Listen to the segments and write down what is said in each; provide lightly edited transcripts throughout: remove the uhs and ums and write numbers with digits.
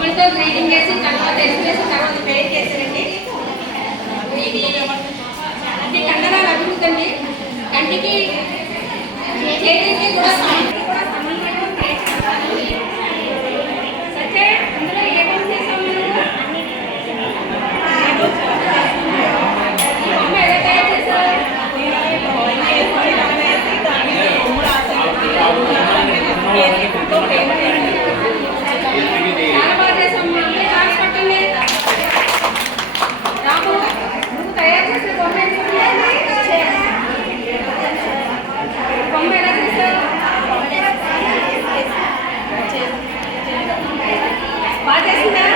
బొమ్మలతో గ్రీటింగ్ చేసి తర్వాత ఎక్స్ప్రెస్ తర్వాత పెయింట్ చేశారండి. అంటే కండరాలు అభివృద్ధి అండి. కంటికి చేతికి కూడా సత్య అందులో ఏ పని చేసాం బొమ్మ ఎలా తయారు చేశారు? చాలా బాగా చేసామ్మా. క్లాస్ పట్టండి. రాము నువ్వు తయారు చేసే బొమ్మ బొమ్మ ఎలా చేశావు? బాగా చేసిందా?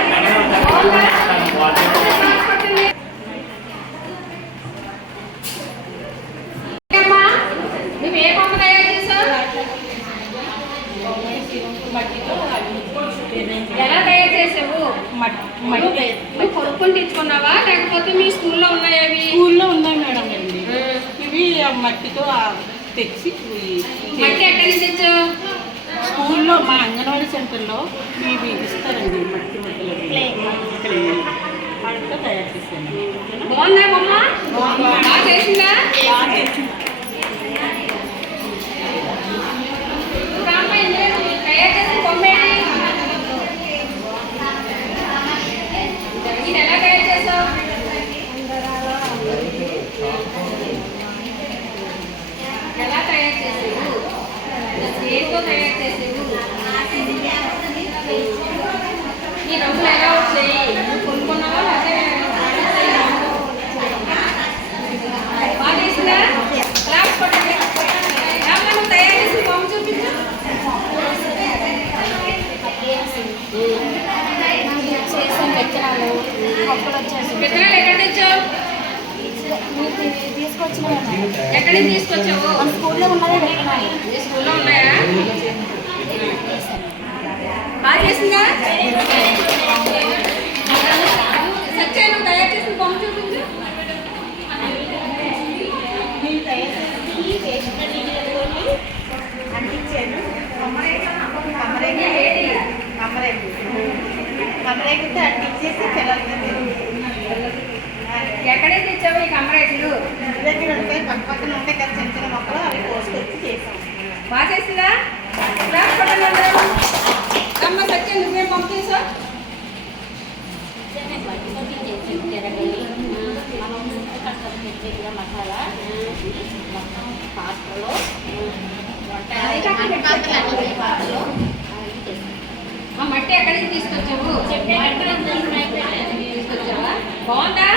అమ్మా నువ్వు ఏ బొమ్మ తయారు చేసావు? ఎలా తయారు చేసావు? నువ్వు కొనుక్కొని తెచ్చుకున్నావా లేకపోతే మీ స్కూల్లో ఉన్నాయా? స్కూల్లో ఉన్నాయి మేడం అండి. ఇవి మట్టితో తెచ్చి మట్టి ఎక్కడి నుంచి తెచ్చావు? స్కూల్లో మా అంగన్వాడీ సెంటర్లో ఇవి ఇస్తారండి. మట్టి ముద్దలు వాటితో తయారు చేశాను. బాగుందా బొమ్మ? బాగా చేసిందా? తయారు చేసిన బొమ్మ ఇది ఎలా తయారు చేసావు? ఎలా తయారు చేసావు? దేంతో తయారు చేసావు? ఈ రంగులు ఎలా వచ్చాయి? నువ్వు కొనుక్కున్నావా? బాగా చేసిందా? క్లాస్ పట్టండి. నువ్వు తయారు చేసి బొమ్మ చూపించు. విత్తనాలు ఎక్కడ తెచ్చావు? ఎక్కడి నుంచి తీసుకొచ్చావు? స్కూల్లో ఉన్నాయా? మీ స్కూల్లో ఉన్నాయా? బాగా చేసిందా? సత్య నువ్వు తయారు చేసిన బొమ్మ చూపించు. అంటించాను. కమరేగితే అంటించేసి పిల్లలకి ఎక్కడే తెచ్చావు ఈ కమరేట్లు? దగ్గర ఉంటాయి, పక్క పక్కన ఉంటాయి కదా చిన్న చిన్న మొక్కలు, అవి కోసుకొచ్చి చేసాం. బాగా చేసిందా? క్లాస్ పట్టండి అందరూ. అమ్మ సత్య నువ్వేం బొమ్మ చేసావు? మసాలా పాత్రలో ఆ మట్టి ఎక్కడి నుంచి తీసుకొచ్చావు? తీసుకొచ్చావా? బాగుందా?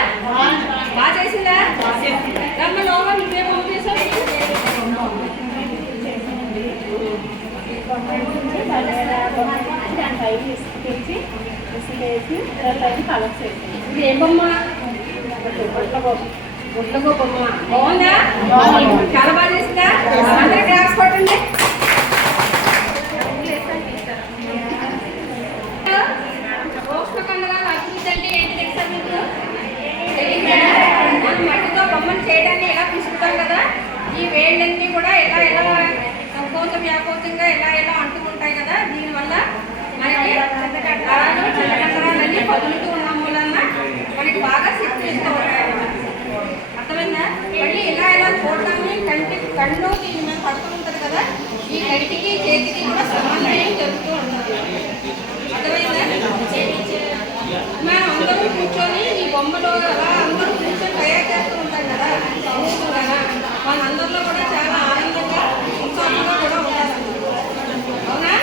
బాగా చేసిందా? రమ్మ లోగా నువ్వేం బొమ్మ చేసావు? ఇది ఏం బొమ్మ? గుడ్లగో బొమ్మ. బాగుందా? చాలా బాగా చేసిందా? అందరూ క్లాస్ పట్టండి. రోష్మకండరాలు అభివృద్ధి అంటే ఏంటి తెలుసా మీకు? మట్టితో బొమ్మను చేయడాన్ని ఎలా తీసుకుంటాం కదా, ఈ వేళ్ళన్నీ కూడా ఎలా ఎలా సంకోచ వ్యాకోచంగా ఎలా ఎలా అంటుకుంటాయి కదా, దీనివల్ల మనకి చల్లకండరాలన్నీ పదులుతూ ఉన్న మూలన మనకి బాగా శక్తి ఇస్తూ ఉంటాయి. అర్థమైందా? మళ్ళీ ఇలా ఎలా చూడటాన్ని కన్ను దీని మీద పడుతూ ఉంటుంది కదా, ఈ కంటికి చేతికి కూడా సమన్వయం జరుగుతూ ఉంటుంది. అర్థమైందా? మనం అందరూ కూర్చొని ఈ బొమ్మలు అలా అందరూ కూర్చొని తయారు చేస్తూ ఉంటాం కదా చదువుతున్నారా, వాళ్ళందరిలో కూడా చాలా ఆనందంగా ఉత్సాహంగా కూడా ఉంటారు. అవునా?